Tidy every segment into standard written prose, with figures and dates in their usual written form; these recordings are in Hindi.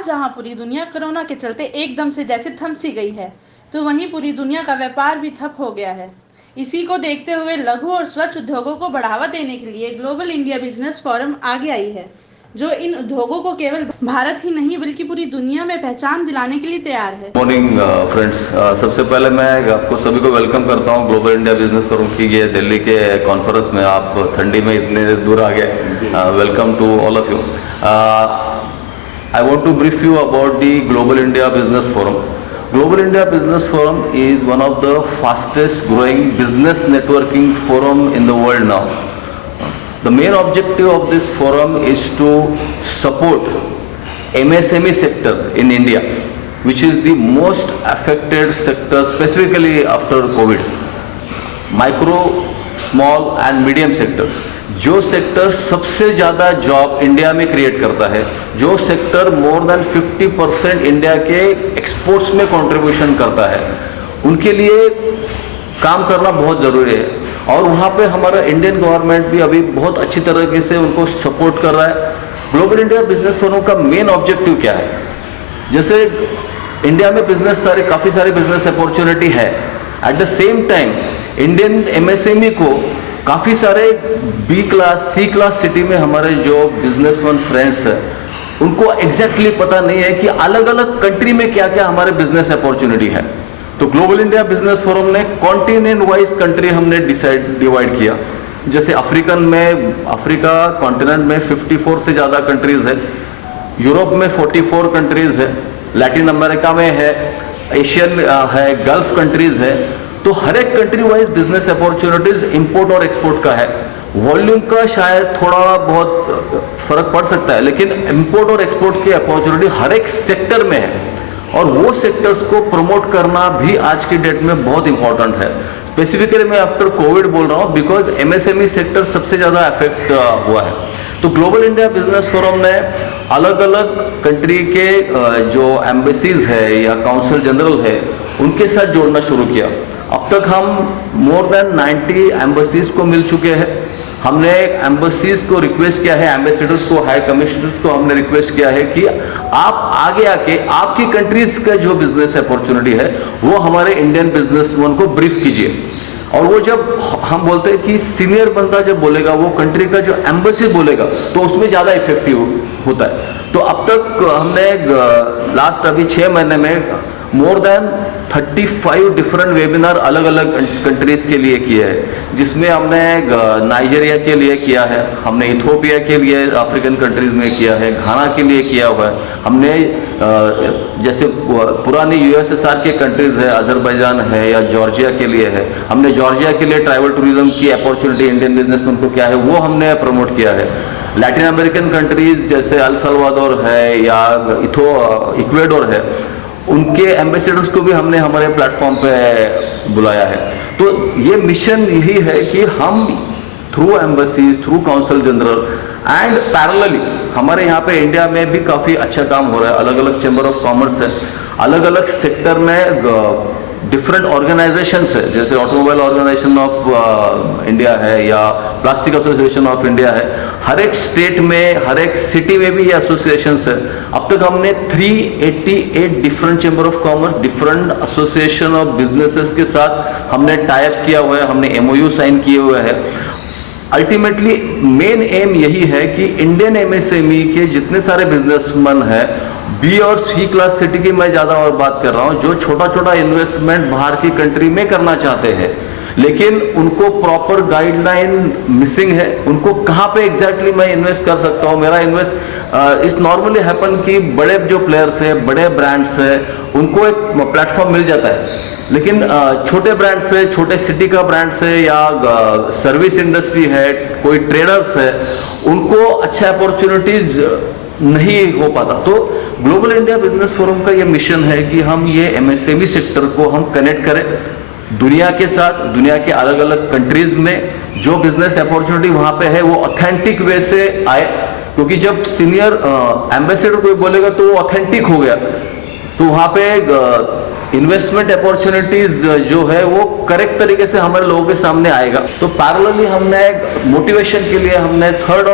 आज जहां पूरी दुनिया कोरोना के चलते एकदम से जैसे थम सी गई है, तो वहीं पूरी दुनिया का व्यापार भी ठप हो गया है। इसी को देखते हुए लघु और स्वच्छ उद्योगों को बढ़ावा देने के लिए ग्लोबल इंडिया बिजनेस फोरम आगे आई है, जो इन उद्योगों को केवल भारत ही नहीं बल्कि पूरी दुनिया में पहचान दिलाने के लिए तैयार है। मॉर्निंग फ्रेंड्स, सबसे पहले मैं आपको सभी को वेलकम करता हूं ग्लोबल इंडिया बिजनेस फोरम की ये दिल्ली के कॉन्फ्रेंस में। आप ठंडी में इतने दूर आ गए, welcome to all of you. I want to brief you about the Global India Business Forum. Global India Business Forum is one of the fastest growing business networking forum in the world now. The main objective of this forum is to support MSME sector in India, which is the most affected sector specifically after COVID. Micro, small and medium sector. जो सेक्टर सबसे ज़्यादा जॉब इंडिया में क्रिएट करता है, जो सेक्टर मोर देन 50% इंडिया के एक्सपोर्ट्स में कंट्रीब्यूशन करता है, उनके लिए काम करना बहुत ज़रूरी है। और वहाँ पे हमारा इंडियन गवर्नमेंट भी अभी बहुत अच्छी तरीके से उनको सपोर्ट कर रहा है। ग्लोबल इंडिया बिजनेस फोरम का मेन ऑब्जेक्टिव क्या है? जैसे इंडिया में काफ़ी सारे बिजनेस अपॉर्चुनिटी है, at the same time Indian MSME को काफ़ी सारे B class C class city में हमारे जो बिजनेसमैन फ्रेंड्स हैं, उनको एग्जैक्टली पता नहीं है कि अलग अलग कंट्री में क्या क्या हमारे बिजनेस अपॉर्चुनिटी है। तो ग्लोबल इंडिया बिजनेस फोरम ने कॉन्टिनेंट वाइज कंट्री हमने डिवाइड किया। जैसे अफ्रीका कॉन्टिनेंट में 54 से ज़्यादा कंट्रीज़ है, यूरोप में 44 कंट्रीज़ है, लैटिन अमेरिका में है, एशियन है, गल्फ कंट्रीज़ है। तो हर एक country wise business opportunities import और एक्सपोर्ट का है। वॉल्यूम का शायद थोड़ा बहुत फर्क पड़ सकता है, लेकिन इंपोर्ट और एक्सपोर्ट की अपॉर्चुनिटी हर एक सेक्टर में है, और वो सेक्टर्स को प्रमोट करना भी आज की डेट में बहुत इंपॉर्टेंट है। स्पेसिफिकली मैं आफ्टर कोविड बोल रहा हूँ, बिकॉज एमएसएमई सेक्टर सबसे ज़्यादा अफेक्ट हुआ है। तो ग्लोबल इंडिया बिजनेस फोरम ने अलग अलग कंट्री के जो एम्बेसीज है या काउंसिल जनरल है, उनके साथ जोड़ना शुरू किया। अब तक हम मोर देन 90 एम्बेसीज को मिल चुके हैं। हमने एम्बेसीज को रिक्वेस्ट किया है, एम्बेसडर्स को, हाई कमिश्नर्स को हमने रिक्वेस्ट किया है कि आप आगे आके आपकी कंट्रीज का जो बिजनेस अपॉर्चुनिटी है वो हमारे इंडियन बिजनेसमैन को ब्रीफ कीजिए। और वो जब हम बोलते हैं कि सीनियर बंदा जब बोलेगा, वो कंट्री का जो एम्बेसी बोलेगा, तो उसमें ज़्यादा इफेक्टिव होता है। तो अब तक हमने लास्ट अभी 6 महीने में मोर देन 35 डिफरेंट वेबिनार अलग अलग कंट्रीज के लिए किए हैं, जिसमें हमने नाइजीरिया के लिए किया है, हमने इथियोपिया के लिए अफ्रीकन कंट्रीज में किया है, घाना के लिए किया हुआ है, हमने जैसे पुरानी यूएसएसआर के कंट्रीज है, अजरबैजान है या जॉर्जिया के लिए है, हमने जॉर्जिया के लिए ट्राइबल टूरिज्म की अपॉर्चुनिटी इंडियन बिजनेसमैन को क्या है वो हमने प्रमोट किया है। लैटिन अमेरिकन कंट्रीज जैसे अल सल्वाडोर है या इक्वेडोर है, उनके एम्बेसडर्स को भी हमने हमारे प्लेटफॉर्म पे बुलाया है। तो ये मिशन यही है कि हम through embassies, through council general and parallelly हमारे यहाँ पे इंडिया में भी काफ़ी अच्छा काम हो रहा है। अलग अलग चैम्बर ऑफ कॉमर्स है, अलग अलग सेक्टर में डिफरेंट ऑर्गेनाइजेशंस है, जैसे ऑटोमोबाइल ऑर्गेनाइजेशन ऑफ इंडिया है या प्लास्टिक एसोसिएशन ऑफ इंडिया है। हर एक स्टेट में, हर एक सिटी में भी ये एसोसिएशंस है। अब तक हमने 388 different chamber of commerce, different association of businesses के साथ हमने टाइप किया हुआ है, हमने एमओयू साइन किए हुए हैं। अल्टीमेटली मेन एम यही है कि इंडियन एमएसएमई के जितने सारे बिजनेसमैन हैं, बी और सी क्लास सिटी की मैं ज़्यादा और बात कर रहा हूँ, जो छोटा छोटा इन्वेस्टमेंट बाहर की कंट्री में करना चाहते हैं, लेकिन उनको प्रॉपर गाइडलाइन मिसिंग है, उनको कहाँ पे एग्जैक्टली मैं इन्वेस्ट कर सकता हूँ। मेरा इन्वेस्ट इस नॉर्मली हैपन कि बड़े जो प्लेयर्स हैं, बड़े ब्रांड्स हैं, उनको एक प्लेटफॉर्म मिल जाता है, लेकिन छोटे ब्रांड्स है, छोटे सिटी का ब्रांड्स है या सर्विस इंडस्ट्री है, कोई ट्रेडर्स है, उनको अच्छा अपॉर्चुनिटीज नहीं हो पाता। तो ग्लोबल इंडिया बिजनेस फोरम का ये मिशन है कि हम ये एमएसएमई सेक्टर को हम कनेक्ट करें दुनिया के साथ, दुनिया के अलग अलग कंट्रीज में जो बिजनेस अपॉर्चुनिटी वहाँ पे है वो ऑथेंटिक वे से आए, क्योंकि जब सीनियर एम्बेसडर कोई बोलेगा तो वो ऑथेंटिक हो गया, तो वहाँ पे इन्वेस्टमेंट अपॉर्चुनिटीज जो है वो करेक्ट तरीके से हमारे लोगों के सामने आएगा। तो पैरेलली हमने मोटिवेशन के लिए हमने 3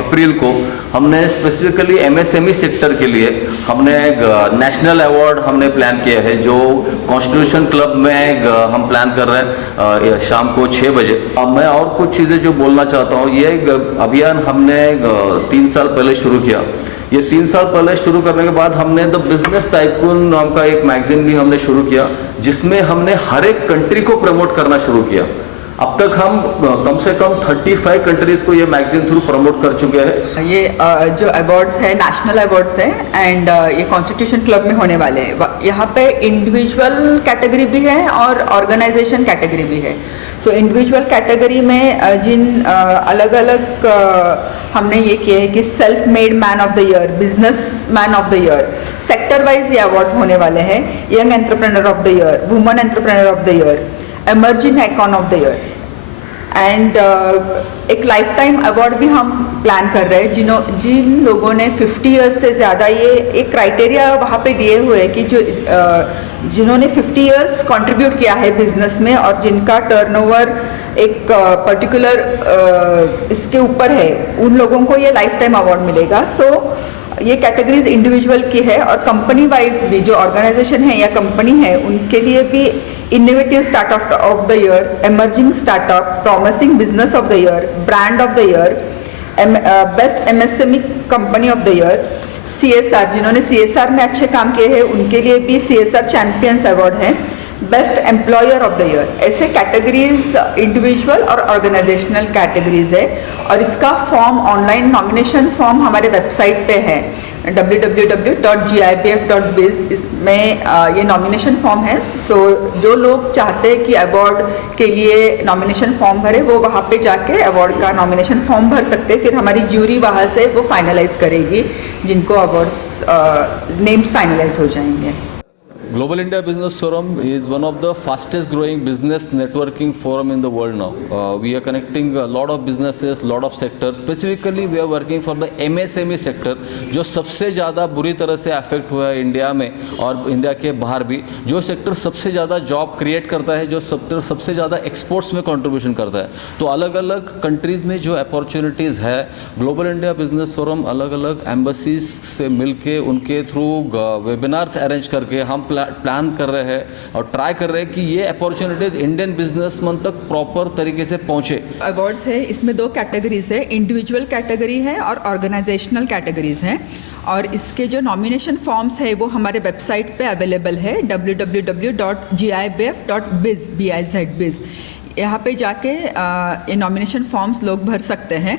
अप्रैल को हमने स्पेसिफिकली MSME सेक्टर के लिए हमने एक नेशनल अवार्ड हमने प्लान किया है, जो कॉन्स्टिट्यूशन क्लब में हम प्लान कर रहे हैं शाम को 6 बजे। मैं और कुछ चीज़ें जो बोलना चाहता हूँ, ये अभियान हमने 3 साल पहले शुरू किया। ये 3 साल पहले शुरू करने के बाद हमने द बिजनेस टाइकून नाम का एक मैगजीन भी हमने शुरू किया, जिसमें हमने हर एक कंट्री को प्रमोट करना शुरू किया। अब तक हम कम से कम 35 कंट्रीज को ये मैगजीन थ्रू प्रमोट कर चुके हैं। ये जो अवार्ड्स है नेशनल अवार्ड्स है एंड ये कॉन्स्टिट्यूशन क्लब में होने वाले हैं। यहाँ पे इंडिविजुअल कैटेगरी भी है और ऑर्गेनाइजेशन कैटेगरी भी है। सो इंडिविजुअल कैटेगरी में जिन अलग अलग हमने ये किया है कि self made man of the year, business man of the year, sector wise ये अवार्ड्स होने वाले हैं। Young entrepreneur of the year, women entrepreneur of the year, emerging icon of the year and एक लाइफ टाइम अवार्ड भी हम प्लान कर रहे हैं। जिन लोगों ने 50 इयर्स से ज़्यादा, ये एक क्राइटेरिया वहाँ पे दिए हुए हैं कि जो जिन्होंने 50 इयर्स कंट्रीब्यूट किया है बिजनेस में और जिनका टर्नओवर एक पर्टिकुलर इसके ऊपर है, उन लोगों को ये लाइफ टाइम अवार्ड मिलेगा। सो ये कैटेगरीज इंडिविजुअल की है और कंपनी वाइज भी जो ऑर्गेनाइजेशन है या कंपनी है उनके लिए भी innovative startup of the year, emerging startup, promising business of the year, brand of the year, best MSME company of the year, CSR जिन्होंने CSR में अच्छे काम किए हैं उनके लिए भी CSR चैंपियंस अवार्ड है, best employer of the year. ऐसे कैटेगरीज इंडिविजुअल और ऑर्गेनाइजेशनल कैटेगरीज है और इसका फॉर्म, ऑनलाइन नॉमिनेशन फॉर्म हमारे वेबसाइट पे है www.gibf.biz। इसमें ये नॉमिनेशन फॉर्म है। सो जो लोग चाहते हैं कि अवार्ड के लिए नॉमिनेशन फॉर्म भरे, वो वहाँ पे जाके अवार्ड का नॉमिनेशन फॉर्म भर सकते हैं। फिर हमारी ज्यूरी वहाँ से वो फाइनलाइज करेगी जिनको अवार्ड्स नेम्स फाइनलाइज हो जाएंगे। Global India Business Forum is one of the fastest growing business networking forum in the world now. We are connecting a lot of businesses, lot of sectors. Specifically we are working for the MSME sector, जो सबसे ज़्यादा बुरी तरह से अफेक्ट हुआ है इंडिया में और इंडिया के बाहर भी। जो सेक्टर सबसे ज़्यादा जॉब क्रिएट करता है, जो सेक्टर सबसे ज़्यादा एक्सपोर्ट्स में कंट्रीब्यूशन करता है। तो अलग अलग कंट्रीज़ में जो अपॉर्चुनिटीज़ है, ग्लोबल इंडिया बिजनेस फोरम अलग अलग एम्बेसीज से मिलके उनके थ्रू वेबिनार्स अरेंज करके हम प्लान कर रहे हैं और ट्राई कर रहे हैं कि ये अपॉर्चुनिटीज इंडियन बिजनेसमैन तक प्रॉपर तरीके से पहुंचे। अवार्ड्स है, इसमें 2 कैटेगरीज है, इंडिविजुअल कैटेगरी है और ऑर्गेनाइजेशनल कैटेगरीज हैं। और इसके जो नॉमिनेशन फॉर्म्स है वो हमारे वेबसाइट पे अवेलेबल है www.gibf.biz। यहाँ पे जाके ये नॉमिनेशन फॉर्म्स लोग भर सकते हैं।